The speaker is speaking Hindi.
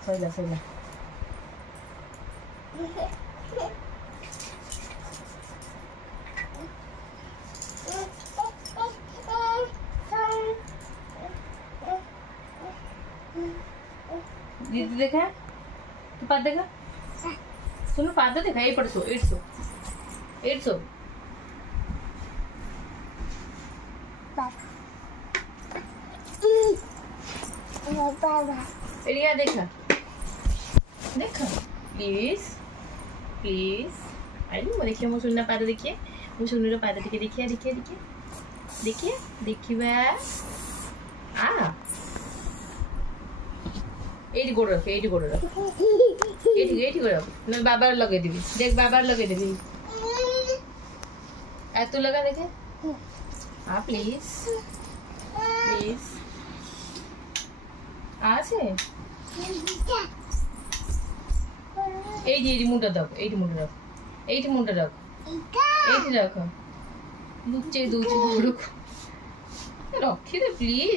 Soila. दीदी देखा तू पाद देखा सुनो पाद देखा ये पढ़ सो 800 एरिया देखा प्लीज आई मो देखिए मो सुनना पाद देखिए मो सुनर पाद टिके देखिए आ एटी गोड़ रख एटी गोड़ रख मैं बाबार लगे देवी देख बाबार लगे देवी तू लगा देखे हाँ प्लीज আছে এই মুন্ডা দাও এইটি মুন্ডা রাখ এইটি রাখ লুচে দুচে রখি দে প্লিজ